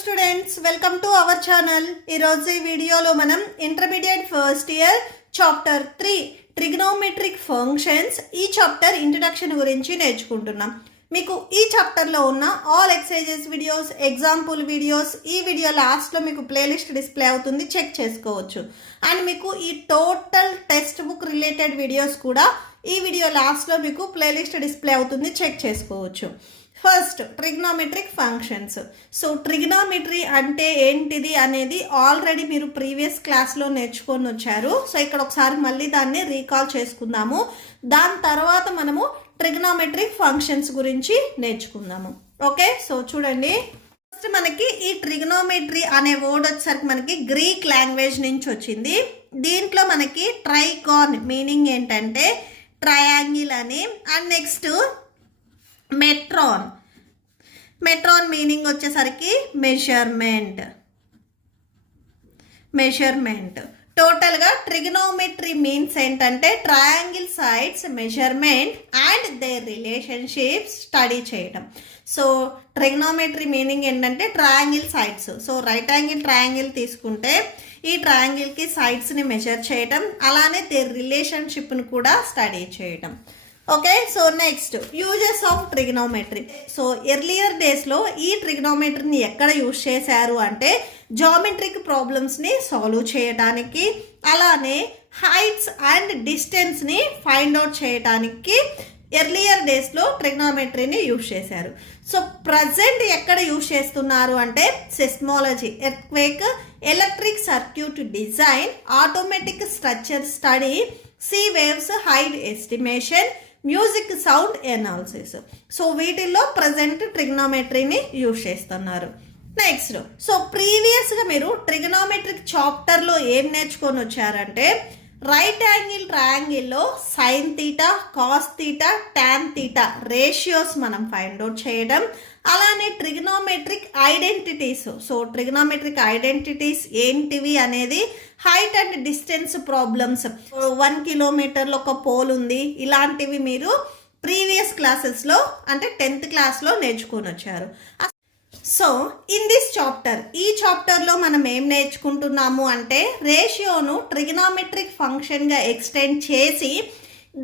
Students, welcome to our channel. ఈరోజు ఈ వీడియోలో మనం intermediate first year chapter 3 trigonometric functions ఈ చాప్టర్ ఇంట్రడక్షన్ గురించి నేర్చుకుంటున్నాం. మీకు ఈ చాప్టర్లో ఉన్న all exercises videos, example videos ఈ వీడియో లాస్ట్లో మీకు ప్లేలిస్ట్ డిస్ప్లే అవుతుంది, చెక్ చేసుకోవచ్చు. అండ్ మీకు ఈ total text book related videos కూడా ఈ వీడియో లాస్ట్లో మీకు ప్లేలిస్ట్ డిస్ప్లే అవుతుంది, చెక్ చేసుకోవచ్చు. First trigonometric functions. So trigonometry అంటే ఏంటిది అనేది ఆల్రెడీ మీరు ప్రీవియస్ క్లాస్లో నేర్చుకొని వచ్చారు. సో ఇక్కడ ఒకసారి మళ్ళీ దాన్ని రీకాల్ చేసుకుందాము. దాని తర్వాత మనము ట్రిగ్నోమెట్రిక్ ఫంక్షన్స్ గురించి నేర్చుకుందాము. ఓకే, సో చూడండి, ఫస్ట్ మనకి ఈ ట్రిగ్నోమెట్రీ అనే వర్డ్ వచ్చేసరికి మనకి గ్రీక్ లాంగ్వేజ్ నుంచి వచ్చింది. దీంట్లో మనకి ట్రైకాన్ మీనింగ్ ఏంటంటే ట్రయాంగిల్ అని, అండ్ నెక్స్ట్ మెట్రాన్ మీనింగ్ వచ్చేసరికి మెజర్మెంట్. టోటల్గా ట్రిగ్నోమెట్రీ మీన్స్ ఏంటంటే triangle sides measurement and their relationships study చేయడం. సో ట్రిగ్నోమెట్రీ మీనింగ్ ఏంటంటే triangle sides. So right angle triangle తీసుకుంటే ఈ ట్రయాంగిల్కి సైడ్స్ని మెజర్ చేయడం, అలానే దేర్ రిలేషన్షిప్ని కూడా స్టడీ చేయడం. Okay, so next uses of trigonometry. So earlier డేస్లో ఈ ట్రిగ్నోమెట్రీని ఎక్కడ యూజ్ చేశారు అంటే జామెట్రిక్ ప్రాబ్లమ్స్ని సాల్వ్ చేయడానికి, అలానే హైట్స్ అండ్ డిస్టెన్స్ని ఫైండ్ అవుట్ చేయడానికి ఎర్లియర్ డేస్లో ట్రిగ్నోమెట్రీని యూజ్ చేశారు. సో ప్రజెంట్ ఎక్కడ యూజ్ చేస్తున్నారు అంటే seismology, earthquake, electric circuit design, automatic structure study, sea waves height estimation, music sound analysis. So వీటిల్లో ప్రజెంట్ ట్రిగ్నోమెట్రీని యూజ్ చేస్తున్నారు. నెక్స్ట్, సో ప్రీవియస్గా మీరు ట్రిగ్నోమెట్రిక్ చాప్టర్లో ఏం నేర్చుకొని వచ్చారంటే రైట్ యాంగిల్ ట్రయాంగిల్లో sine theta, cos theta, tan theta ratios మనం ఫైండ్ అవుట్ చేయడం, అలానే trigonometric identities. So trigonometric identities ఏంటివి అనేది హైట్ అండ్ డిస్టెన్స్ ప్రాబ్లమ్స్, 1 కిలోమీటర్లో ఒక పోల్ ఉంది, ఇలాంటివి మీరు ప్రీవియస్ క్లాసెస్లో అంటే 10th క్లాస్లో నేర్చుకొని వచ్చారు. సో ఇన్ దిస్ చాప్టర్, ఈ చాప్టర్లో మనం ఏం నేర్చుకుంటున్నాము అంటే రేషియోను ట్రిగ్నోమెట్రిక్ ఫంక్షన్గా ఎక్స్టెండ్ చేసి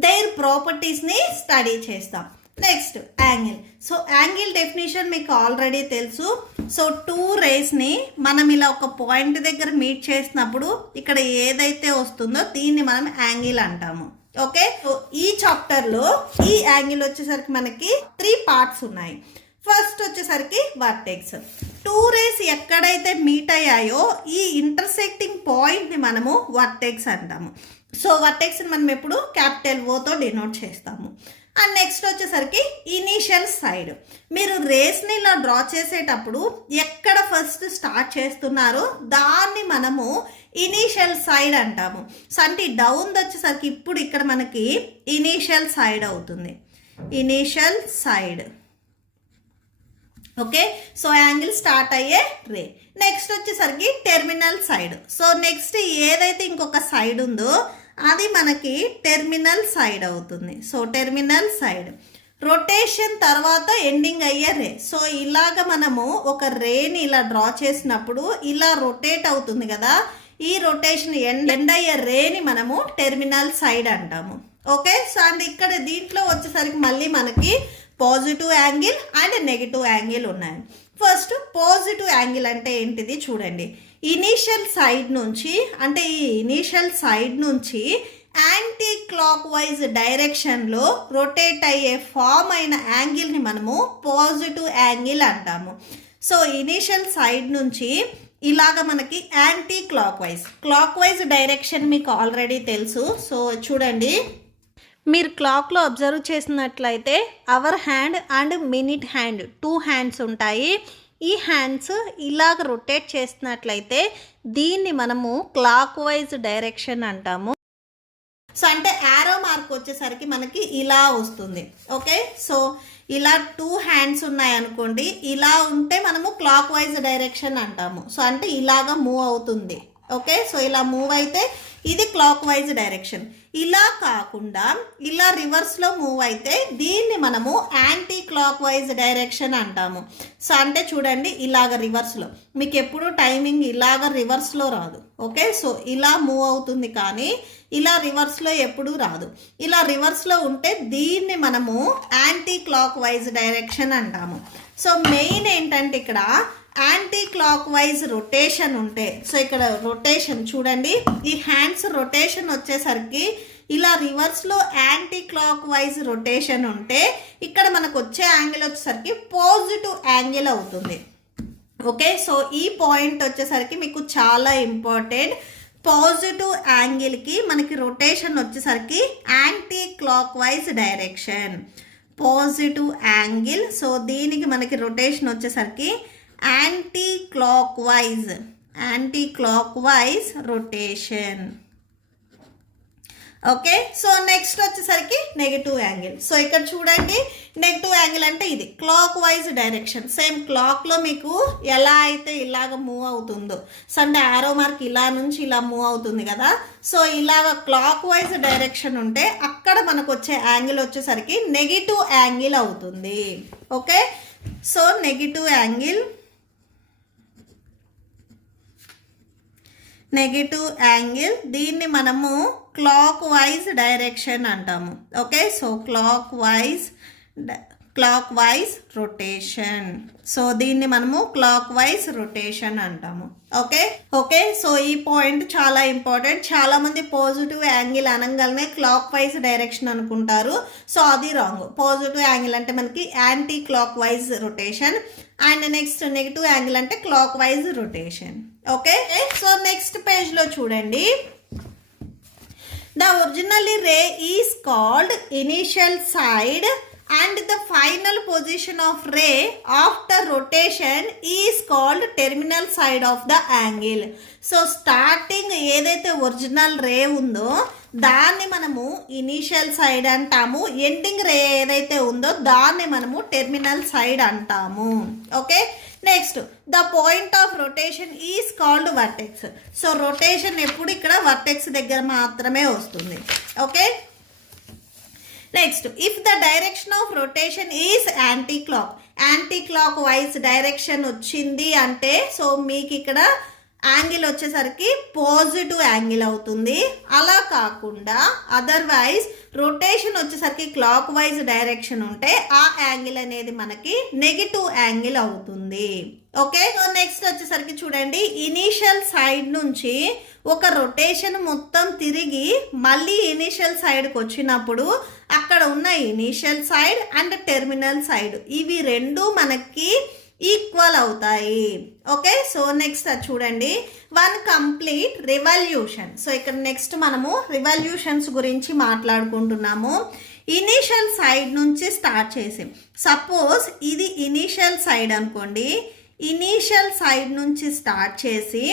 దేర్ ప్రాపర్టీస్ని స్టడీ చేస్తాం. Next angle. So angle definition మీకు ఆల్రెడీ తెలుసు. సో 2 రేస్ని మనం ఇలా ఒక పాయింట్ దగ్గర మీట్ చేసినప్పుడు ఇక్కడ ఏదైతే వస్తుందో దీన్ని మనం యాంగిల్ అంటాము. ఓకే, సో ఈ చాప్టర్లో ఈ యాంగిల్ వచ్చేసరికి మనకి 3 పార్ట్స్ ఉన్నాయి. ఫస్ట్ వచ్చేసరికి వర్టెక్స్. 2 రేస్ ఎక్కడైతే మీట్ అయ్యాయో ఈ ఇంటర్సెక్టింగ్ పాయింట్ని మనము వర్టెక్స్ అంటాము. సో వర్టెక్స్ని మనం ఎప్పుడు క్యాపిటల్ ఓతో డినోట్ చేస్తాము. అండ్ నెక్స్ట్ వచ్చేసరికి ఇనీషియల్ సైడ్. మీరు రేస్ని ఇలా డ్రా చేసేటప్పుడు ఎక్కడ ఫస్ట్ స్టార్ట్ చేస్తున్నారో దాన్ని మనము ఇనీషియల్ సైడ్ అంటాము. సో అంటే డౌన్ వచ్చేసరికి ఇప్పుడు ఇక్కడ మనకి ఇనీషియల్ సైడ్ అవుతుంది, initial side. Okay, so angle start అయ్యే రే. నెక్స్ట్ వచ్చేసరికి టెర్మినల్ సైడ్. సో నెక్స్ట్ ఏదైతే ఇంకొక సైడ్ ఉందో అది మనకి టెర్మినల్ సైడ్ అవుతుంది. So terminal side. రొటేషన్ తర్వాత ఎండింగ్ అయ్యే రే. సో ఇలాగ మనము ఒక రేని ఇలా డ్రా చేసినప్పుడు ఇలా రొటేట్ అవుతుంది కదా, ఈ రొటేషన్ ఎండ్ అయ్యే రేని మనము టెర్మినల్ సైడ్ అంటాము. ఓకే, సో అండ్ ఇక్కడ దీంట్లో వచ్చేసరికి మళ్ళీ మనకి positive angle and negative angle ఉన్నాయి. ఫస్ట్ పాజిటివ్ యాంగిల్ అంటే ఏంటిది చూడండి. ఇనీషియల్ సైడ్ నుంచి అంటే ఈ ఇనీషియల్ సైడ్ నుంచి యాంటీ క్లాక్ వైజ్ డైరెక్షన్లో రొటేట్ అయ్యే ఫామ్ అయిన యాంగిల్ని మనము పాజిటివ్ యాంగిల్ అంటాము. సో ఇనీషియల్ సైడ్ నుంచి ఇలాగ మనకి యాంటీ క్లాక్ వైజ్ డైరెక్షన్ మీకు ఆల్రెడీ తెలుసు. సో చూడండి, మీరు క్లాక్లో అబ్జర్వ్ చేసినట్లయితే hour hand and minute hand 2 hands ఉంటాయి. ఈ హ్యాండ్స్ ఇలాగ రొటేట్ చేసినట్లయితే దీన్ని మనము క్లాక్ వైజ్ డైరెక్షన్ అంటాము. సో అంటే యారో మార్క్ వచ్చేసరికి మనకి ఇలా వస్తుంది. ఓకే, సో ఇలా 2 హ్యాండ్స్ ఉన్నాయనుకోండి, ఇలా ఉంటే మనము క్లాక్ వైజ్ డైరెక్షన్ అంటాము. సో అంటే ఇలాగా మూవ్ అవుతుంది. ఓకే, సో ఇలా మూవ్ అయితే ఇది క్లాక్ వైజ్ డైరెక్షన్. ఇలా కాకుండా ఇలా రివర్స్లో మూవ్ అయితే దీన్ని మనము యాంటీ క్లాక్ వైజ్ డైరెక్షన్ అంటాము. సో అంటే చూడండి, ఇలాగ రివర్స్లో మీకు ఎప్పుడు టైమింగ్ ఇలాగ రివర్స్లో రాదు. ఓకే, సో ఇలా మూవ్ అవుతుంది కానీ ఇలా రివర్స్లో ఎప్పుడూ రాదు. ఇలా రివర్స్లో ఉంటే దీన్ని మనము యాంటీ క్లాక్ వైజ్ డైరెక్షన్ అంటాము. సో మెయిన్ ఏంటంటే ఇక్కడ యాంటీ క్లాక్ వైజ్ రొటేషన్ ఉంటే, సో ఇక్కడ రొటేషన్ చూడండి, ఈ హ్యాండ్స్ రొటేషన్ వచ్చేసరికి ఇలా రివర్స్లో యాంటీ క్లాక్ వైజ్ రొటేషన్ ఉంటే ఇక్కడ మనకు వచ్చే యాంగిల్ వచ్చేసరికి పాజిటివ్ యాంగిల్ అవుతుంది. ఓకే, సో ఈ పాయింట్ వచ్చేసరికి మీకు చాలా ఇంపార్టెంట్. పాజిటివ్ యాంగిల్కి మనకి రొటేషన్ వచ్చేసరికి anti clock wise direction, positive angle. So దీనికి మనకి రొటేషన్ వచ్చేసరికి anti clock wise rotation. Okay, so next వచ్చేసరికి నెగిటివ్ యాంగిల్. సో ఇక్కడ చూడండి, నెగిటివ్ యాంగిల్ అంటే ఇది క్లాక్ వైజ్ డైరెక్షన్. సేమ్ క్లాక్లో మీకు ఎలా అయితే ఇలాగ మూవ్ అవుతుందో, సో అంటే ఆరో మార్క్ ఇలా నుంచి ఇలా మూవ్ అవుతుంది కదా, సో ఇలాగ క్లాక్ వైజ్ డైరెక్షన్ ఉంటే అక్కడ మనకు వచ్చే యాంగిల్ వచ్చేసరికి నెగిటివ్ యాంగిల్ అవుతుంది. ఓకే, సో నెగిటివ్ యాంగిల్ దీన్ని మనము క్లాక్ వైజ్ డైరెక్షన్ అంటాము. Okay, so clock wise rotation. So దీన్ని మనము క్లాక్ వైజ్ రొటేషన్ అంటాము. ఓకే, సో ఈ పాయింట్ చాలా ఇంపార్టెంట్. చాలా మంది పాజిటివ్ యాంగిల్ అనగానే క్లాక్ వైజ్ డైరెక్షన్ అనుకుంటారు. సో అది రాంగ్. పాజిటివ్ యాంగిల్ అంటే మనకి anti clock wise rotation, and next negative angle అంటే clock wise rotation. Okay, so next పేజ్లో చూడండి, the original ray is called initial side and the final position of ray after rotation is called terminal side of the angle. So starting ఏదైతే original రే ఉందో దాన్ని మనము initial side అంటాము, ending రే ఏదైతే ఉందో దాన్ని మనము టెర్మినల్ సైడ్ అంటాము. Okay, next the point of rotation is called vertex. So rotation ఎప్పుడు ఇక్కడ వర్టెక్స్ దగ్గర మాత్రమే వస్తుంది. Okay, next if the direction of rotation is anti clock wise direction వచ్చింది అంటే సో మీకు ఇక్కడ యాంగిల్ వచ్చేసరికి పాజిటివ్ యాంగిల్ అవుతుంది. అలా కాకుండా అదర్వైజ్ రొటేషన్ వచ్చేసరికి క్లాక్ వైజ్ డైరెక్షన్ ఉంటే ఆ యాంగిల్ అనేది మనకి నెగిటివ్ యాంగిల్ అవుతుంది. ఓకే, సో నెక్స్ట్ వచ్చేసరికి చూడండి, ఇనీషియల్ సైడ్ నుంచి ఒక రొటేషన్ మొత్తం తిరిగి మళ్ళీ ఇనీషియల్ సైడ్కి వచ్చినప్పుడు అక్కడ ఉన్న initial side and terminal side ఇవి రెండు మనకి ఈక్వల్ అవుతాయి. ఓకే, సో నెక్స్ట్ చూడండి, వన్ కంప్లీట్ రివల్యూషన్. సో ఇక్కడ నెక్స్ట్ మనము రివల్యూషన్స్ గురించి మాట్లాడుకుంటున్నాము. ఇనీషియల్ సైడ్ నుంచి స్టార్ట్ చేసి, సపోజ్ ఇది ఇనీషియల్ సైడ్ అనుకోండి, ఇనీషియల్ సైడ్ నుంచి స్టార్ట్ చేసి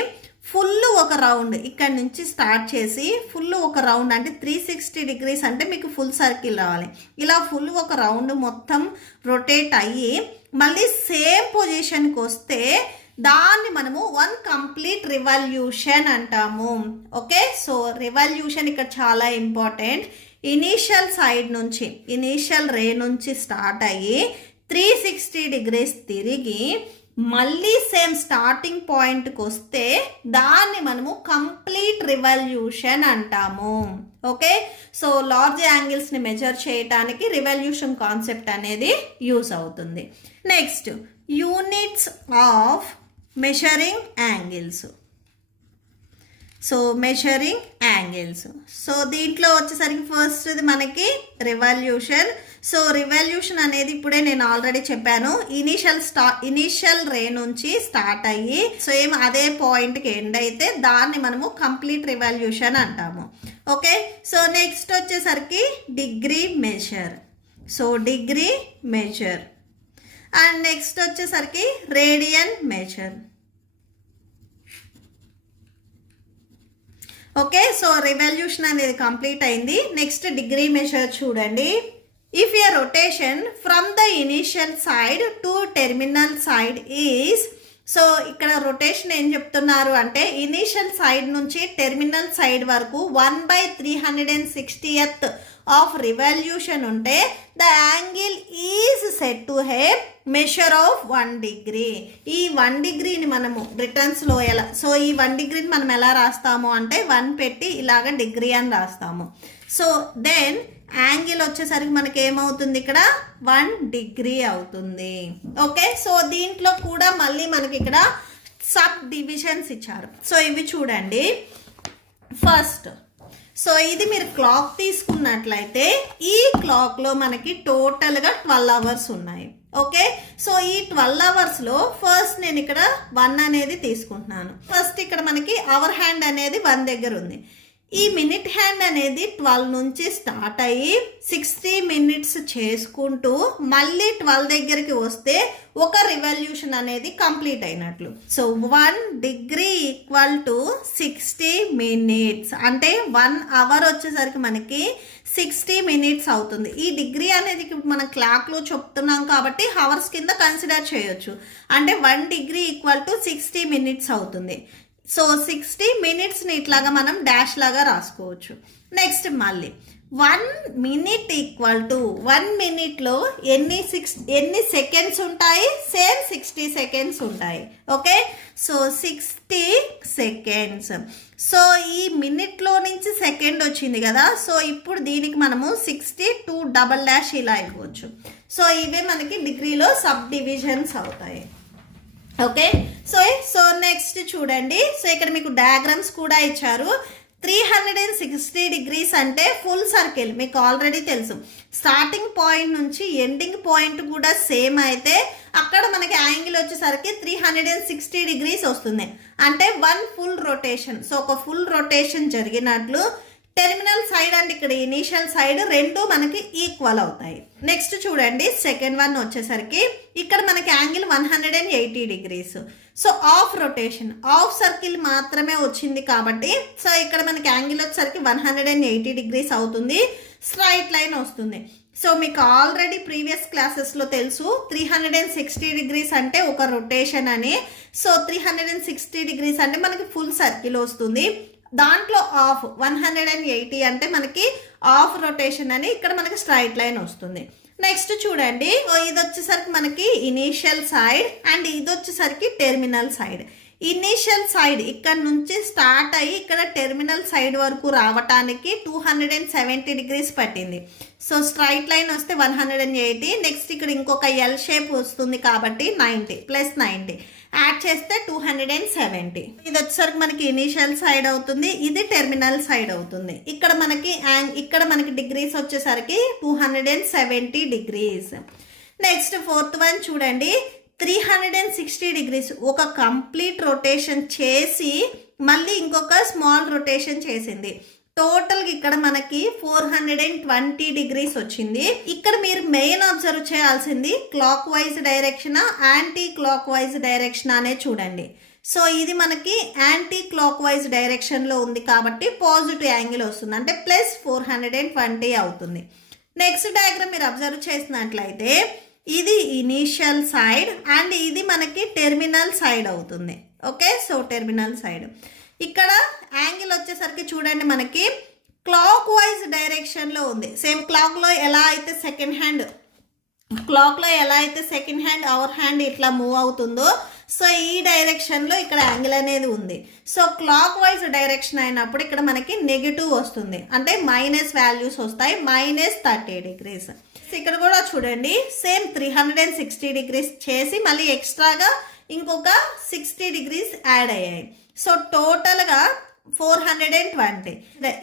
ఫుల్ ఒక రౌండ్ ఇక్కడ నుంచి స్టార్ట్ చేసి ఫుల్ ఒక రౌండ్ అంటే 360 degrees అంటే మీకు ఫుల్ సర్కిల్ రావాలి. ఇలా ఫుల్ ఒక రౌండ్ మొత్తం రొటేట్ అయ్యి మళ్ళీ సేమ్ పొజిషన్కి వస్తే దాన్ని మనము వన్ కంప్లీట్ రివల్యూషన్ అంటాము. ఓకే, సో రివల్యూషన్ ఇక్కడ చాలా ఇంపార్టెంట్. ఇనీషియల్ సైడ్ నుంచి ఇనీషియల్ రే నుంచి స్టార్ట్ అయ్యి 360 degrees తిరిగి మళ్ళీ సేమ్ స్టార్టింగ్ పాయింట్కి వస్తే దాన్ని మనము కంప్లీట్ రివల్యూషన్ అంటాము. ఓకే, సో లార్జ్ యాంగిల్స్ని మెజర్ చేయడానికి రివల్యూషన్ కాన్సెప్ట్ అనేది యూజ్ అవుతుంది. Next units of measuring angles. So measuring angles, so దీంట్లో వచ్చేసరికి ఫస్ట్ మనకి రివల్యూషన్. సో రివల్యూషన్ అనేది ఇప్పుడే నేను ఆల్రెడీ చెప్పాను, ఇనీషియల్ రే నుంచి స్టార్ట్ అయ్యి సేమ్ అదే పాయింట్కి ఎండ్ అయితే దాన్ని మనము కంప్లీట్ రివల్యూషన్ అంటాము. ఓకే, సో నెక్స్ట్ వచ్చేసరికి degree measure. So degree measure and next వచ్చేసరికి radian measure. Okay, so revolution అనేది కంప్లీట్ అయింది. నెక్స్ట్ డిగ్రీ మెజర్ చూడండి. If a rotation from the initial side to terminal side is so ఇక్కడ rotation ఏం చెప్తున్నారు అంటే initial side నుంచి terminal side వరకు 1/360th ఆఫ్ రివల్యూషన్ ఉంటే the angle is set to have measure of 1 degree. ఈ 1 డిగ్రీని మనము బ్రిటన్స్లో ఎలా, సో ఈ 1 డిగ్రీని మనం ఎలా రాస్తాము అంటే 1 పెట్టి ఇలాగ డిగ్రీ అని రాస్తాము. సో దెన్ యాంగిల్ వచ్చేసరికి మనకి ఏమవుతుంది ఇక్కడ 1 డిగ్రీ అవుతుంది. ఓకే, సో దీంట్లో కూడా మళ్ళీ మనకి ఇక్కడ సబ్ డివిజన్స్ ఇచ్చారు. సో ఇవి చూడండి. ఫస్ట్, సో ఇది మీరు క్లాక్ తీసుకున్నట్లయితే ఈ క్లాక్లో మనకి టోటల్గా 12 అవర్స్ ఉన్నాయి. ఓకే, సో ఈ 12 అవర్స్లో ఫస్ట్ నేను ఇక్కడ 1 అనేది తీసుకుంటున్నాను. ఫస్ట్ ఇక్కడ మనకి అవర్ హ్యాండ్ అనేది 1 దగ్గర ఉంది. ఈ మినిట్ హ్యాండ్ అనేది 12 నుంచి స్టార్ట్ అయ్యి 60 మినిట్స్ చేసుకుంటూ మళ్ళీ 12 దగ్గరికి వస్తే ఒక రివల్యూషన్ అనేది కంప్లీట్ అయినట్లు. So 1 degree equal to 60 minutes అంటే 1 అవర్ వచ్చేసరికి మనకి 60 మినిట్స్ అవుతుంది. ఈ డిగ్రీ అనేది మనం క్లాక్లో చెప్తున్నాం కాబట్టి హవర్స్ కింద కన్సిడర్ చేయొచ్చు. అంటే 1 డిగ్రీ ఈక్వల్ టు 60 మినిట్స్ అవుతుంది. సో 60 మినిట్స్ని ఇట్లాగా మనం డాష్ లాగా రాసుకోవచ్చు. నెక్స్ట్ మళ్ళీ 1 మినిట్ ఈక్వల్ టు 1 మినిట్లో ఎన్ని సెకండ్స్ ఉంటాయి? సేమ్ 60 సెకండ్స్ ఉంటాయి. Okay, so 60 seconds. సో ఈ మినిట్లో నుంచి సెకండ్ వచ్చింది కదా, సో ఇప్పుడు దీనికి మనము 60 to డబల్ డాష్ ఇలా ఇవ్వచ్చు. సో ఇవే మనకి డిగ్రీలో సబ్ డివిజన్స్ అవుతాయి. ఓకే, సో నెక్స్ట్ చూడండి. సో ఇక్కడ మీకు డయాగ్రామ్స్ కూడా ఇచ్చారు. 360 డిగ్రీస్ అంటే ఫుల్ సర్కిల్ మీకు ఆల్రెడీ తెలుసు. స్టార్టింగ్ పాయింట్ నుంచి ఎండింగ్ పాయింట్ కూడా సేమ్ అయితే అక్కడ మనకి యాంగిల్ వచ్చేసరికి 360 డిగ్రీస్ వస్తుంది. అంటే 1 ఫుల్ రొటేషన్. సో ఒక ఫుల్ రొటేషన్ జరిగినట్లు టెర్మినల్ సైడ్ అండ్ ఇక్కడ ఇనీషియల్ సైడ్ రెండు మనకి ఈక్వల్ అవుతాయి. నెక్స్ట్ చూడండి, సెకండ్ వన్ వచ్చేసరికి ఇక్కడ మనకి angle 180 degrees. So of rotation, of circle మాత్రమే వచ్చింది కాబట్టి సో ఇక్కడ మనకి యాంగిల్ వచ్చేసరికి 180 డిగ్రీస్ అవుతుంది. స్ట్రైట్ లైన్ వస్తుంది. సో మీకు ఆల్రెడీ ప్రీవియస్ క్లాసెస్లో తెలుసు 360 డిగ్రీస్ అంటే ఒక రొటేషన్ అని. సో 360 డిగ్రీస్ అంటే మనకి ఫుల్ సర్కిల్ వస్తుంది. దాంట్లో ఆఫ్ 180 అంటే మనకి ఆఫ్ రొటేషన్ అని ఇక్కడ మనకి స్ట్రైట్ లైన్ వస్తుంది. నెక్స్ట్ చూడండి, ఇది వచ్చేసరికి మనకి ఇనీషియల్ సైడ్ అండ్ ఇది వచ్చేసరికి టెర్మినల్ సైడ్. ఇనీషియల్ సైడ్ ఇక్కడ నుంచి స్టార్ట్ అయ్యి ఇక్కడ టెర్మినల్ సైడ్ వరకు రావటానికి 270 డిగ్రీస్ పట్టింది. సో స్ట్రైట్ లైన్ వస్తే 180. నెక్స్ట్ ఇక్కడ ఇంకొక ఎల్ షేప్ వస్తుంది కాబట్టి 90 ప్లస్ 90 యాడ్ చేస్తే 270. ఇది వచ్చేసరికి మనకి ఇనీషియల్ సైడ్ అవుతుంది, ఇది టెర్మినల్ సైడ్ అవుతుంది. ఇక్కడ మనకి డిగ్రీస్ వచ్చేసరికి 270 డిగ్రీస్. నెక్స్ట్ ఫోర్త్ వన్ చూడండి, 360 డిగ్రీస్ ఒక కంప్లీట్ రొటేషన్ చేసి మళ్ళీ ఇంకొక స్మాల్ రొటేషన్ చేసింది. టోటల్గా ఇక్కడ మనకి 420 డిగ్రీస్ వచ్చింది. ఇక్కడ మీరు మెయిన్ అబ్జర్వ్ చేయాల్సింది clock wise direction, anti clock wise direction అనే చూడండి. సో ఇది మనకి యాంటీ క్లాక్ వైజ్ డైరెక్షన్లో ఉంది కాబట్టి పాజిటివ్ యాంగిల్ వస్తుంది, అంటే ప్లస్ 420 అవుతుంది. నెక్స్ట్ డయాగ్రామ్ మీరు అబ్జర్వ్ చేసినట్లయితే ఇది ఇనీషియల్ సైడ్ అండ్ ఇది మనకి టెర్మినల్ సైడ్ అవుతుంది. ఓకే, సో టెర్మినల్ సైడ్ ఇక్కడ యాంగిల్ వచ్చేసరికి చూడండి మనకి క్లాక్ వైజ్ డైరెక్షన్లో ఉంది. సేమ్ క్లాక్లో ఎలా అయితే సెకండ్ హ్యాండ్ అవర్ హ్యాండ్ ఇట్లా మూవ్ అవుతుందో సో ఈ డైరెక్షన్లో ఇక్కడ యాంగిల్ అనేది ఉంది. సో క్లాక్ వైజ్ డైరెక్షన్ అయినప్పుడు ఇక్కడ మనకి నెగిటివ్ వస్తుంది, అంటే మైనస్ వాల్యూస్ వస్తాయి, -30 డిగ్రీస్. ఇక్కడ కూడా చూడండి సేమ్ 360 డిగ్రీస్ చేసి మళ్ళీ ఎక్స్ట్రాగా ఇంకొక 60 డిగ్రీస్ యాడ్ అయ్యాయి. సో టోటల్గా 420.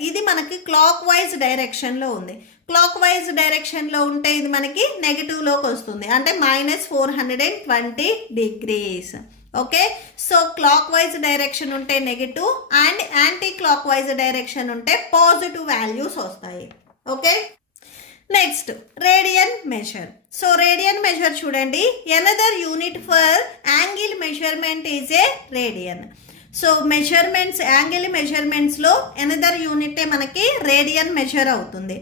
ఇది మనకి క్లాక్ వైజ్ డైరెక్షన్లో ఉంది. క్లాక్ వైజ్ డైరెక్షన్లో ఉంటే ఇది మనకి నెగిటివ్లోకి వస్తుంది, అంటే -420 degrees. Okay, so clock wise direction ఉంటే negative and anti clock wise direction ఉంటే పాజిటివ్ వాల్యూస్ వస్తాయి. Okay, next radian measure. So radian measure చూడండి, another unit for angle measurement is a radian. So measurements, angle మెజర్మెంట్స్లో another యూనిటే మనకి radian measure అవుతుంది.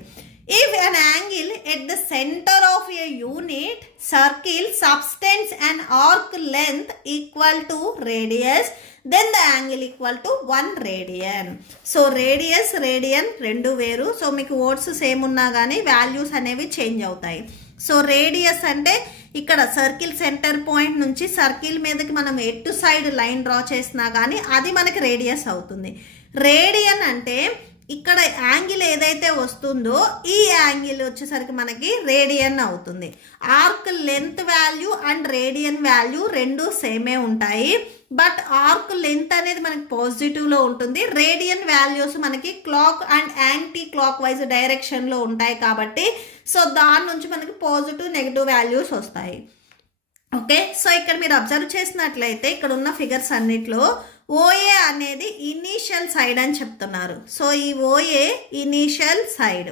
If an angle at the center of a unit circle subtends an arc length equal to radius, then the angle equal to 1 radian. So radius radian రెండు వేరు. So మీకు words same ఉన్నా కానీ values అనేవి change అవుతాయి. So radius అంటే ఇక్కడ circle centre point నుంచి సర్కిల్ మీదకి మనం ఎటు సైడ్ లైన్ డ్రా చేసినా కానీ అది మనకి రేడియస్ అవుతుంది. రేడియన్ అంటే ఇక్కడ యాంగిల్ ఏదైతే వస్తుందో ఈ యాంగిల్ వచ్చేసరికి మనకి రేడియన్ అవుతుంది. Arc length value and radian value రెండు సేమే ఉంటాయి. బట్ ఆర్క్ లెంత్ అనేది మనకి పాజిటివ్లో ఉంటుంది. రేడియన్ వాల్యూస్ మనకి clock and anti clock wise డైరెక్షన్లో ఉంటాయి కాబట్టి సో దాని నుంచి మనకి పాజిటివ్ నెగిటివ్ వాల్యూస్ వస్తాయి. ఓకే, సో ఇక్కడ మీరు అబ్జర్వ్ చేసినట్లయితే ఇక్కడ ఉన్న ఫిగర్స్ అన్నిట్లో ఓఏ అనేది ఇనీషియల్ సైడ్ అని చెప్తున్నారు. సో ఈ ఓఏ ఇనీషియల్ సైడ్.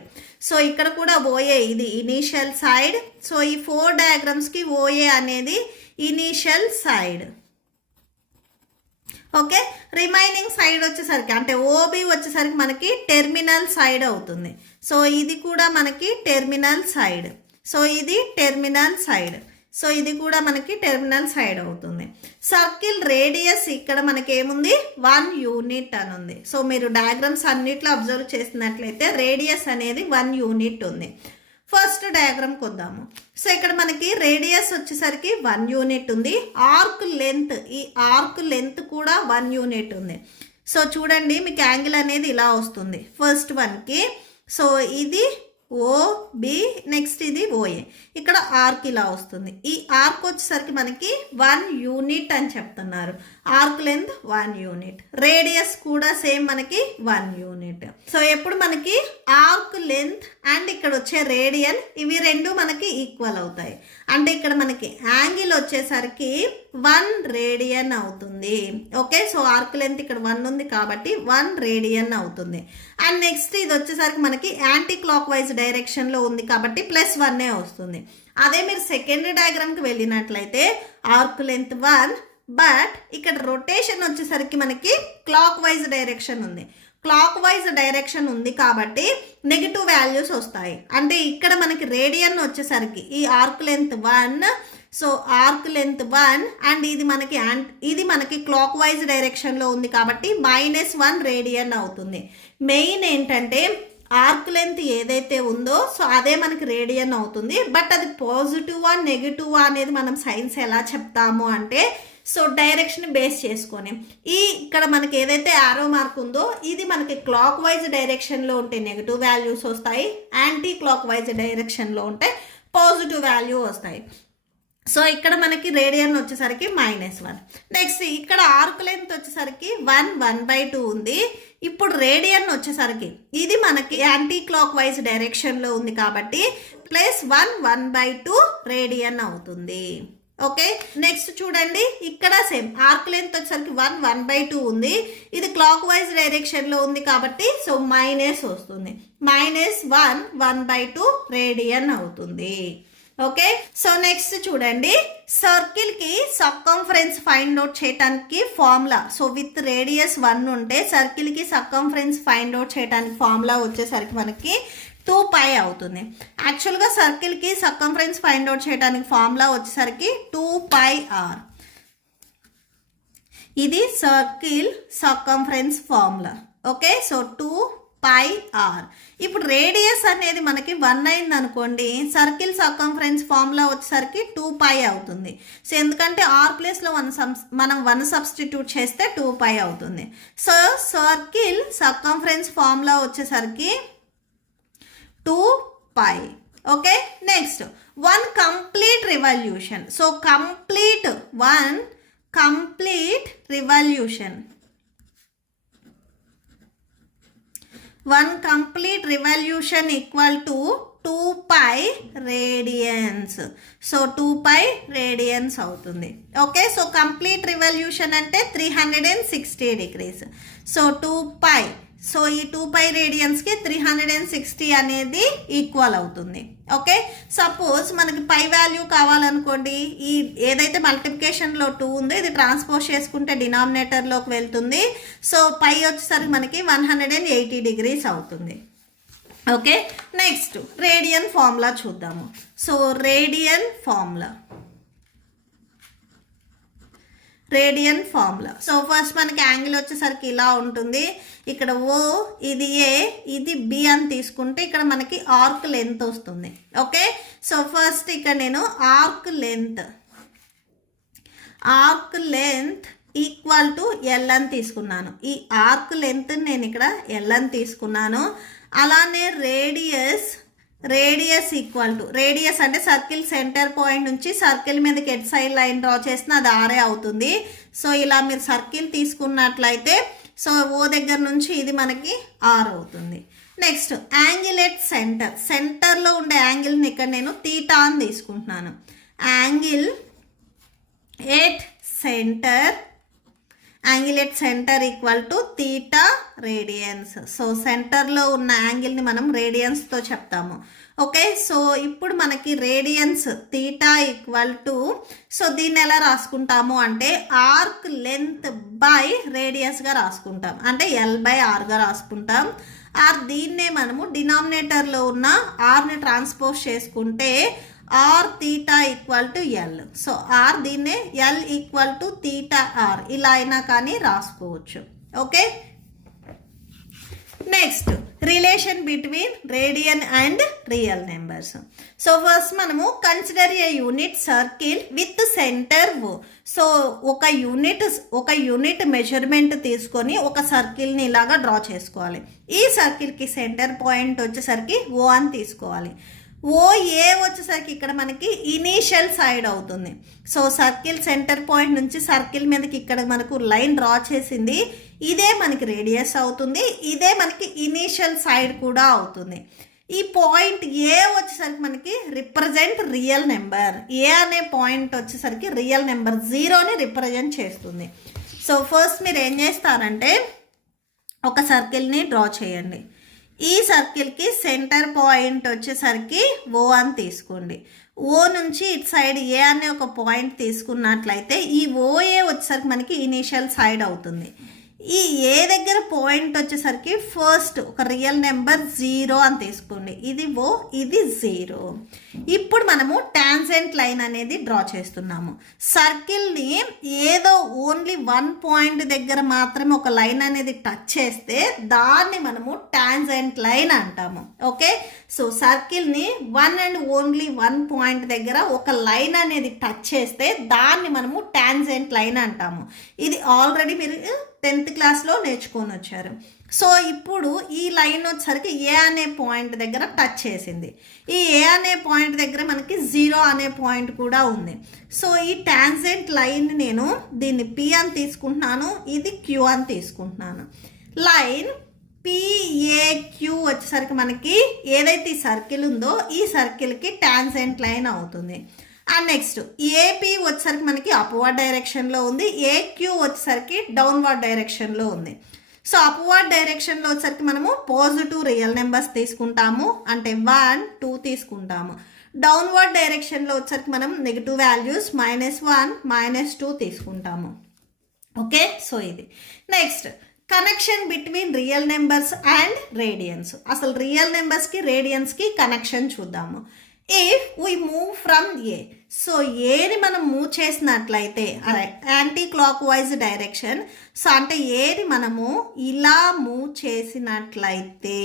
సో ఇక్కడ కూడా ఓఏ ఇది ఇనీషియల్ సైడ్. సో ఈ 4 డయాగ్రామ్స్కి ఓఏ అనేది initial side. Okay, remaining side వచ్చేసరికి అంటే ఓబి వచ్చేసరికి మనకి టెర్మినల్ సైడ్ అవుతుంది. సో ఇది కూడా మనకి టెర్మినల్ సైడ్. సో ఇది టెర్మినల్ సైడ్. సో ఇది కూడా మనకి టెర్మినల్ సైడ్ అవుతుంది. సర్కిల్ రేడియస్ ఇక్కడ మనకి ఏముంది 1 యూనిట్ అని ఉంది. సో మీరు డయాగ్రామ్స్ అన్నిట్లో అబ్జర్వ్ చేసినట్లయితే రేడియస్ అనేది 1 యూనిట్ ఉంది. ఫస్ట్ డయాగ్రామ్కి వద్దాము. సో ఇక్కడ మనకి రేడియస్ వచ్చేసరికి 1 యూనిట్ ఉంది. ఆర్క్ లెంత్, ఈ ఆర్క్ లెంత్ కూడా 1 యూనిట్ ఉంది. సో చూడండి మీకు యాంగిల్ అనేది ఇలా వస్తుంది ఫస్ట్ వన్కి. సో ఇది ఓబి, నెక్స్ట్ ఇది ఓఏ. ఇక్కడ ఆర్క్ ఇలా వస్తుంది. ఈ ఆర్క్ వచ్చేసరికి మనకి 1 యూనిట్ అని చెప్తున్నారు. ఆర్క్ లెంత్ 1 యూనిట్, రేడియస్ కూడా సేమ్ మనకి 1 యూనిట్. సో ఎప్పుడు మనకి ఆర్క్ లెంత్ అండ్ ఇక్కడ వచ్చే రేడియన్ ఇవి రెండు మనకి ఈక్వల్ అవుతాయి. అంటే ఇక్కడ మనకి యాంగిల్ వచ్చేసరికి 1 రేడియన్ అవుతుంది. ఓకే, సో ఆర్క్ లెంత్ ఇక్కడ 1 ఉంది కాబట్టి 1 రేడియన్ అవుతుంది. అండ్ నెక్స్ట్ ఇది వచ్చేసరికి మనకి యాంటీ క్లాక్ వైజ్ డైరెక్షన్లో ఉంది కాబట్టి +1 వస్తుంది. అదే మీరు సెకండ్ డయాగ్రామ్కి వెళ్ళినట్లయితే ఆర్క్ లెంత్ 1, బట్ ఇక్కడ రొటేషన్ వచ్చేసరికి మనకి క్లాక్ వైజ్ డైరెక్షన్ ఉంది. క్లాక్ వైజ్ డైరెక్షన్ ఉంది కాబట్టి నెగిటివ్ వాల్యూస్ వస్తాయి. అంటే ఇక్కడ మనకి రేడియన్ వచ్చేసరికి ఈ arc length 1, so arc length 1 and ఇది మనకి క్లాక్ వైజ్ డైరెక్షన్లో ఉంది కాబట్టి -1 రేడియన్ అవుతుంది. మెయిన్ ఏంటంటే ఆర్క్ లెంత్ ఏదైతే ఉందో సో అదే మనకి రేడియన్ అవుతుంది. బట్ అది పాజిటివా నెగిటివా అనేది మనం సైన్స్ ఎలా చెప్తాము అంటే సో డైరెక్షన్ బేస్ చేసుకొని ఇక్కడ మనకి ఏదైతే ఆరో మార్క్ ఉందో ఇది మనకి క్లాక్ వైజ్ డైరెక్షన్లో ఉంటే నెగిటివ్ వాల్యూస్ వస్తాయి, యాంటీ క్లాక్ వైజ్ డైరెక్షన్లో ఉంటే పాజిటివ్ వాల్యూ వస్తాయి. సో ఇక్కడ మనకి రేడియన్ వచ్చేసరికి -1. నెక్స్ట్ ఇక్కడ ఆర్క్ లెంత్ వచ్చేసరికి 1/2 ఉంది. ఇప్పుడు రేడియన్ వచ్చేసరికి ఇది మనకి యాంటీ క్లాక్ వైజ్ డైరెక్షన్లో ఉంది కాబట్టి +1/2 రేడియన్ అవుతుంది. ఓకే, నెక్స్ట్ చూడండి ఇక్కడ సేమ్ ఆర్క్ లెంత్ వచ్చేసరికి 1/2 ఉంది. ఇది క్లాక్ వైజ్ డైరెక్షన్లో ఉంది కాబట్టి సో మైనస్ వస్తుంది. -1/2 రేడియన్ అవుతుంది. ఓకే, సో నెక్స్ట్ చూడండి సర్కిల్ కి సర్కంఫరెన్స్ ఫైండ్ అవుట్ చేయడానికి ఫార్ములా. సో విత్ రేడియస్ 1 ఉంటే సర్కిల్ కి సర్కంఫరెన్స్ ఫైండ్ అవుట్ చేయడానికి ఫార్ములా వచ్చేసరికి మనకి 2π అవుతుంది. యాక్చువల్గా సర్కిల్కి సర్కంఫరెన్స్ ఫైండ్ అవుట్ చేయడానికి ఫార్ములా వచ్చేసరికి 2πr. ఇది circle circumference formula. Okay, so 2πr. ఇప్పుడు రేడియస్ అనేది మనకి 1 అయింది అనుకోండి, సర్కిల్ సర్కంఫరెన్స్ ఫార్ములా వచ్చేసరికి 2π అవుతుంది. సో ఎందుకంటే r ప్లేస్లో మనం 1 సబ్స్టిట్యూట్ చేస్తే 2π అవుతుంది. సో సర్కిల్ సర్కంఫరెన్స్ ఫార్ములా వచ్చేసరికి 2π. Okay, next 1 complete revolution. So one complete revolution. 1 complete revolution equal to 2π radians. So 2π radians అవుతుంది. ఓకే, సో కంప్లీట్ రివల్యూషన్ అంటే 360 degrees. సో 2π, సో ఈ 2π రేడియన్స్కి 360 అనేది ఈక్వల్ అవుతుంది. ఓకే, సపోజ్ మనకి పై వాల్యూ కావాలనుకోండి, ఈ ఏదైతే మల్టిప్లికేషన్లో 2 ఉందో ఇది ట్రాన్స్పోజ్ చేసుకుంటే డినామినేటర్లోకి వెళ్తుంది. సో పై వచ్చేసరికి మనకి 180 degrees అవుతుంది. ఓకే, నెక్స్ట్ రేడియన్ ఫార్ములా చూద్దాము. So radian formula, so first మనకి యాంగిల్ వచ్చేసరికి ఇలా ఉంటుంది. ఇక్కడ ఓ, ఇది ఏ, ఇది బి అని తీసుకుంటే ఇక్కడ మనకి ఆర్క్ లెంత్ వస్తుంది. ఓకే, సో ఫస్ట్ ఇక్కడ నేను arc length equal to L అని తీసుకున్నాను. ఈ ఆర్క్ లెంత్ నేను ఇక్కడ ఎల్ అని తీసుకున్నాను. అలానే రేడియస్ ఈక్వల్ టు, రేడియస్ అంటే సర్కిల్ సెంటర్ పాయింట్ నుంచి సర్కిల్ మీదకి ఎట్ సైడ్ లైన్ డ్రా చేసిన అది ఆరే అవుతుంది. సో ఇలా మీరు సర్కిల్ తీసుకున్నట్లయితే సో ఓ దగ్గర నుంచి ఇది మనకి ఆర్ అవుతుంది. నెక్స్ట్ యాంగిల్ ఎట్ సెంటర్లో ఉండే యాంగిల్ని ఇక్కడ నేను తీటా అని తీసుకుంటున్నాను. Angle at centre equal to theta radians. So సెంటర్లో ఉన్న యాంగిల్ని మనం రేడియన్స్తో చెప్తాము. ఓకే, సో ఇప్పుడు మనకి radians theta equal to, so దీన్ని ఎలా రాసుకుంటాము అంటే ఆర్క్ లెంత్ బై రేడియస్గా రాసుకుంటాం, అంటే ఎల్ బై ఆర్గా రాసుకుంటాం. ఆర్ దీన్నే మనము డినామినేటర్లో ఉన్న ఆర్ని ట్రాన్స్పోజ్ చేసుకుంటే R theta equal to L. So R దీన్నే L equal to theta R ఇలా అయినా కానీ రాసుకోవచ్చు. Okay, next relation between radian and real numbers. So first మనము consider a unit circle with centre O. So ఒక unit measurement తీసుకొని ఒక సర్కిల్ని ఇలాగా డ్రా చేసుకోవాలి. ఈ సర్కిల్కి సెంటర్ పాయింట్ వచ్చేసరికి ఓ అని తీసుకోవాలి. ఓ ఏ వచ్చేసరికి ఇక్కడ మనకి ఇనీషియల్ సైడ్ అవుతుంది. సో సర్కిల్ సెంటర్ పాయింట్ నుంచి సర్కిల్ మీదకి ఇక్కడ మనకు లైన్ డ్రా చేసింది, ఇదే మనకి రేడియస్ అవుతుంది, ఇదే మనకి ఇనీషియల్ సైడ్ కూడా అవుతుంది. ఈ పాయింట్ ఏ వచ్చేసరికి మనకి రిప్రజెంట్ రియల్ నెంబర్. ఏ అనే పాయింట్ వచ్చేసరికి రియల్ నెంబర్ 0ని రిప్రజెంట్ చేస్తుంది. సో ఫస్ట్ మీరు ఏం చేస్తారంటే ఒక సర్కిల్ని డ్రా చేయండి. ఈ సర్కిల్కి సెంటర్ పాయింట్ వచ్చేసరికి ఓ అని తీసుకోండి. ఓ నుంచి ఇటు సైడ్ ఏ అనే ఒక పాయింట్ తీసుకున్నట్లయితే ఈ ఓఏ వచ్చేసరికి మనకి ఇనీషియల్ సైడ్ అవుతుంది. ఈ ఏ దగ్గర పాయింట్ వచ్చేసరికి ఫస్ట్ ఒక రియల్ నెంబర్ 0 అని తీసుకోండి. ఇది ఓ, ఇది 0. ఇప్పుడు మనము టాంజెంట్ లైన్ అనేది డ్రా చేస్తున్నాము. సర్కిల్ని ఏదో ఓన్లీ 1 పాయింట్ దగ్గర మాత్రమే ఒక లైన్ అనేది టచ్ చేస్తే దాన్ని మనము టాంజెంట్ లైన్ అంటాము. ఓకే, సో సర్కిల్ని 1 అండ్ ఓన్లీ 1 పాయింట్ దగ్గర ఒక లైన్ అనేది టచ్ చేస్తే దాన్ని మనము టాంజెంట్ లైన్ అంటాము. ఇది ఆల్రెడీ మీరు 10th క్లాస్లో నేర్చుకొని వచ్చారు. సో ఇప్పుడు ఈ లైన్ వచ్చేసరికి ఏ అనే పాయింట్ దగ్గర టచ్ చేసింది. ఈ ఏ అనే పాయింట్ దగ్గర మనకి 0 అనే పాయింట్ కూడా ఉంది. సో ఈ టాంజెంట్ లైన్ నేను దీన్ని పి అని తీసుకుంటున్నాను, ఇది క్యూ అని తీసుకుంటున్నాను. లైన్ పిఏక్యూ వచ్చేసరికి మనకి ఏదైతే ఈ సర్కిల్ ఉందో ఈ సర్కిల్కి టాంజెంట్ లైన్ అవుతుంది. అండ్ నెక్స్ట్ ఏపీ వచ్చేసరికి మనకి అప్వర్డ్ డైరెక్షన్లో ఉంది, ఏక్యూ వచ్చేసరికి డౌన్వర్డ్ డైరెక్షన్లో ఉంది. సో అప్వర్డ్ డైరెక్షన్లో వచ్చేసరికి మనము పాజిటివ్ రియల్ నెంబర్స్ తీసుకుంటాము, అంటే 1, 2 తీసుకుంటాము. డౌన్వర్డ్ డైరెక్షన్లో వచ్చేసరికి మనం నెగిటివ్ వాల్యూస్ -1, -2 తీసుకుంటాము. ఓకే, సో ఇది next connection between real numbers and radians. అసలు రియల్ నెంబర్స్కి రేడియన్స్కి కనెక్షన్ చూద్దాము. If we move from A, so ఏని మనం మూవ్ చేసినట్లయితే anti clock wise direction, so అంటే ఏని మనము ఇలా మూవ్ చేసినట్లయితే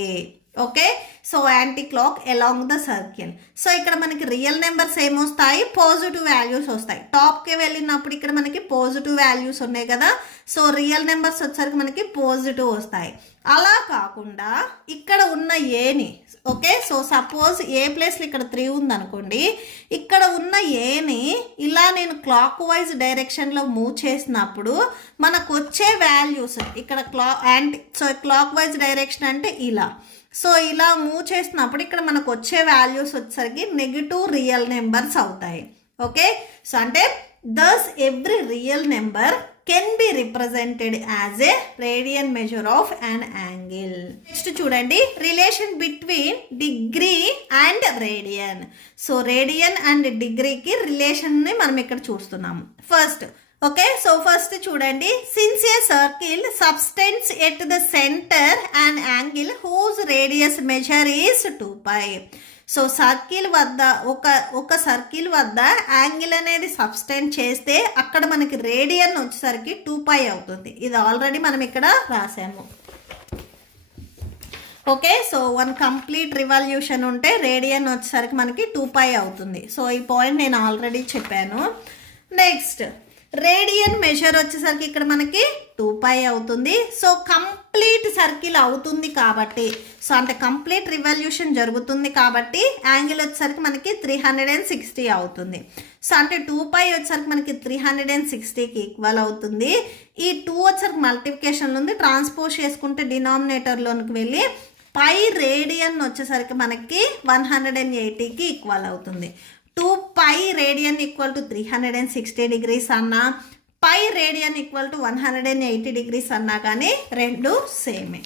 okay, so anti clock along the circle. So ఇక్కడ మనకి రియల్ నెంబర్స్ ఏమొస్తాయి, పాజిటివ్ వాల్యూస్ వస్తాయి. టాప్కి వెళ్ళినప్పుడు ఇక్కడ మనకి పాజిటివ్ వాల్యూస్ ఉన్నాయి కదా, సో రియల్ నెంబర్స్ వచ్చేసరికి మనకి పాజిటివ్ వస్తాయి. అలా కాకుండా ఇక్కడ ఉన్న ఏని, ఓకే, సో సపోజ్ ఏ ప్లేస్లో ఇక్కడ 3 ఉందనుకోండి, ఇక్కడ ఉన్న ఏని ఇలా నేను క్లాక్ వైజ్ డైరెక్షన్లో మూవ్ చేసినప్పుడు మనకు వచ్చే వాల్యూస్ ఇక్కడ క్లాక్ వైజ్ డైరెక్షన్ అంటే ఇలా, సో ఇలా మూవ్ చేసినప్పుడు ఇక్కడ మనకు వచ్చే వాల్యూస్ వచ్చేసరికి నెగిటివ్ రియల్ నెంబర్స్ అవుతాయి. ఓకే, సో అంటే thus every real number can be represented as a radian measure of an angle. Next చూడండి relation between degree and radian. So radian and డిగ్రీకి రిలేషన్ని మనం ఇక్కడ చూస్తున్నాము. ఫస్ట్ ఓకే, సో ఫస్ట్ చూడండి, since a circle subtends at the centre and angle whose radius measure is 2π. So circle వద్ద ఒక circle వద్ద యాంగిల్ అనేది సబ్స్టెండ్ చేస్తే అక్కడ మనకి రేడియన్ వచ్చేసరికి 2π అవుతుంది. ఇది ఆల్రెడీ మనం ఇక్కడ రాసాము. ఓకే, సో 1 కంప్లీట్ రివల్యూషన్ ఉంటే రేడియన్ వచ్చేసరికి మనకి 2π అవుతుంది. సో ఈ పాయింట్ నేను ఆల్రెడీ చెప్పాను. నెక్స్ట్ రేడియన్ మెజర్ వచ్చేసరికి ఇక్కడ మనకి 2π అవుతుంది. సో కంప్లీట్ సర్కిల్ అవుతుంది కాబట్టి, సో అంటే కంప్లీట్ రివల్యూషన్ జరుగుతుంది కాబట్టి యాంగిల్ వచ్చేసరికి మనకి 360 అవుతుంది. సో అంటే 2π వచ్చేసరికి మనకి 360కి ఈక్వల్ అవుతుంది. ఈ 2 వచ్చేసరికి మల్టిప్లికేషన్లో ఉంది, ట్రాన్స్పోజ్ చేసుకుంటే డినామినేటర్లోనికి వెళ్ళి పై రేడియన్ వచ్చేసరికి మనకి 180కి ఈక్వల్ అవుతుంది. 2π రేడియన్ ఈక్వల్ టు 360 డిగ్రీస్ అన్నా, pi radian equal to 180 degrees అన్నా కానీ రెండు సేమే.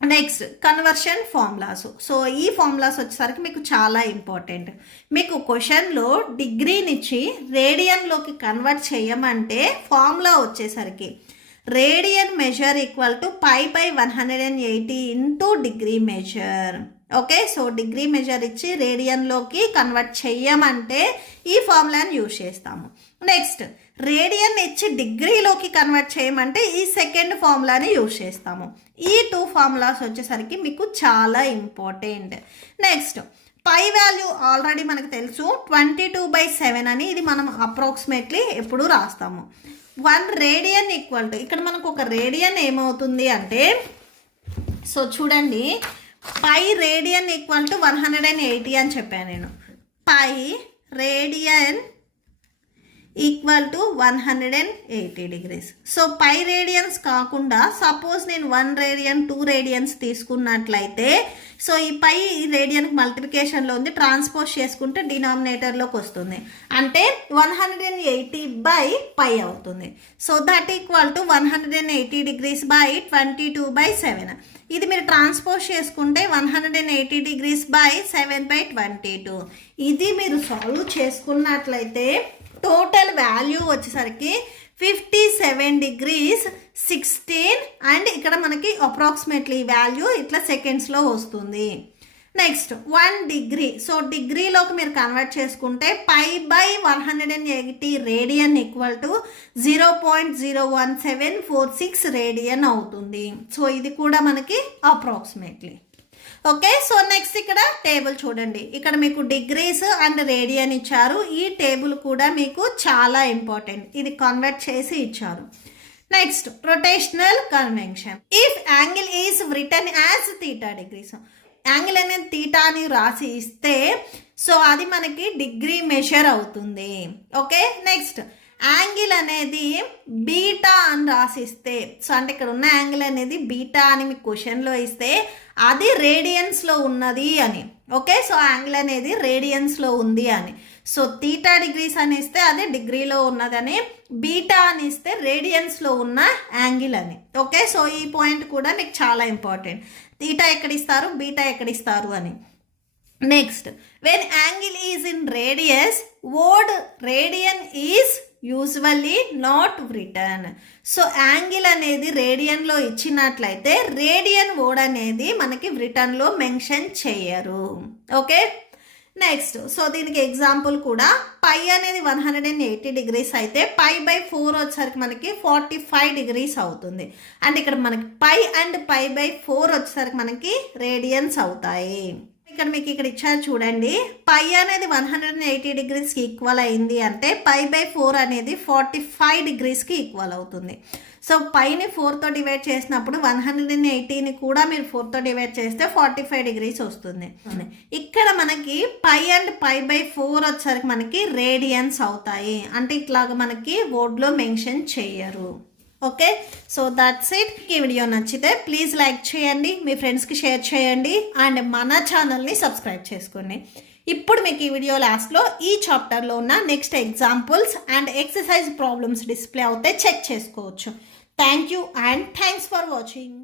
Next conversion formulas. సో ఈ ఫార్ములాస్ వచ్చేసరికి మీకు చాలా ఇంపార్టెంట్. మీకు క్వశ్చన్లో డిగ్రీనిచ్చి రేడియన్లోకి కన్వర్ట్ చేయమంటే ఫార్ములా వచ్చేసరికి radian measure equal to π/180 into degree measure. Okay, so degree measure ఇచ్చి రేడియన్లోకి కన్వర్ట్ చెయ్యమంటే ఈ ఫార్ములాని యూజ్ చేస్తాము. నెక్స్ట్ రేడియన్ ఇచ్చి డిగ్రీలోకి కన్వర్ట్ చేయమంటే ఈ సెకండ్ ఫార్ములాని యూజ్ చేస్తాము. ఈ 2 ఫార్ములాస్ వచ్చేసరికి మీకు చాలా important. Next pi value already మనకు తెలుసు 22/7 అని, ఇది మనం అప్రాక్సిమేట్లీ ఎప్పుడు రాస్తాము. 1 రేడియన్ ఈక్వల్ టు, ఇక్కడ మనకు ఒక రేడియన్ ఏమవుతుంది అంటే, సో చూడండి, పై రేడియన్ ఈక్వల్ టు 180 అని చెప్పాను నేను. Pi radian equal to 180 degrees. So pi radians కాకుండా సపోజ్ నేను 1 రేడియన్ 2 రేడియన్స్ తీసుకున్నట్లయితే, సో ఈ పై రేడియన్కి మల్టిప్లికేషన్లో ఉంది, ట్రాన్స్పోజ్ చేసుకుంటే డినామినేటర్లోకి వస్తుంది, అంటే 180/π అవుతుంది. So that equal to 180 degrees by 22/7. ఇది మీరు ట్రాన్స్పోజ్ చేసుకుంటే 180 డిగ్రీస్ బై 7/22. ఇది మీరు సాల్వ్ చేసుకున్నట్లయితే టోటల్ వాల్యూ వచ్చేసరికి 57 degrees 16 అండ్ ఇక్కడ మనకి అప్రాక్సిమేట్లీ వాల్యూ ఇట్లా సెకండ్స్లో వస్తుంది. నెక్స్ట్ 1 డిగ్రీ, సో డిగ్రీలోకి మీరు కన్వర్ట్ చేసుకుంటే π/180 రేడియన్ ఈక్వల్ టు 0.01746 రేడియన్ అవుతుంది. సో ఇది కూడా మనకి అప్రాక్సిమేట్లీ. ఓకే, సో నెక్స్ట్ ఇక్కడ టేబుల్ చూడండి, ఇక్కడ మీకు డిగ్రీస్ అండ్ రేడియన్ ఇచ్చారు. ఈ టేబుల్ కూడా మీకు చాలా ఇంపార్టెంట్, ఇది కన్వర్ట్ చేసి ఇచ్చారు. Next rotational convention. If angle is written as θ degrees, angle అనేది తీటా అని రాసి ఇస్తే సో అది మనకి డిగ్రీ మెజర్ అవుతుంది. ఓకే, నెక్స్ట్ యాంగిల్ అనేది బీటా అని రాసిస్తే, సో అంటే ఇక్కడ ఉన్న యాంగిల్ అనేది బీటా అని మీకు క్వశ్చన్లో ఇస్తే అది రేడియన్స్లో ఉన్నది అని. ఓకే, సో యాంగిల్ అనేది రేడియన్స్లో ఉంది అని. సో తీటా డిగ్రీస్ అని ఇస్తే అది డిగ్రీలో ఉన్నదని, బీటా అని ఇస్తే రేడియన్స్లో ఉన్న యాంగిల్ అని. ఓకే, సో ఈ పాయింట్ కూడా మీకు చాలా ఇంపార్టెంట్, తీటా ఎక్కడ ఇస్తారు, బీటా ఎక్కడ ఇస్తారు అని. Next when angle is in radius, word radian is usually not return. So angle అనేది రేడియన్లో ఇచ్చినట్లయితే రేడియన్ వర్డ్ అనేది మనకి రిటర్న్లో మెన్షన్ చేయరు. ఓకే, నెక్స్ట్ సో దీనికి ఎగ్జాంపుల్ కూడా పై అనేది 180 డిగ్రీస్ అయితే π/4 వచ్చేసరికి మనకి 45 డిగ్రీస్ అవుతుంది. అంటే ఇక్కడ మనకి పై అండ్ π/4 వచ్చేసరికి మనకి రేడియన్స్ అవుతాయి. ఇక్కడ మీకు ఇక్కడ ఇచ్చారు చూడండి, పై అనేది 180 డిగ్రీస్కి ఈక్వల్ అయింది అంటే π/4 అనేది 45 డిగ్రీస్కి ఈక్వల్ అవుతుంది. సో పైని 4తో డివైడ్ చేసినప్పుడు 180ని కూడా మీరు 4తో డివైడ్ చేస్తే 45 డిగ్రీస్ వస్తుంది. ఇక్కడ మనకి పై అండ్ π/4 వచ్చేసరికి మనకి రేడియన్స్ అవుతాయి, అంటే ఇట్లాగా మనకి బోర్డులో మెన్షన్ చేయరు. Okay, so that's it. ఈ వీడియో నచ్చితే ప్లీజ్ లైక్ చేయండి, మీ ఫ్రెండ్స్కి షేర్ చేయండి అండ్ మన ఛానల్ని సబ్స్క్రైబ్ చేసుకోండి. ఇప్పుడు మీకు ఈ వీడియో లాస్ట్లో ఈ చాప్టర్లో ఉన్న next examples and exercise problems display అవుతే చెక్ చేసుకోవచ్చు. Thank you and thanks for watching.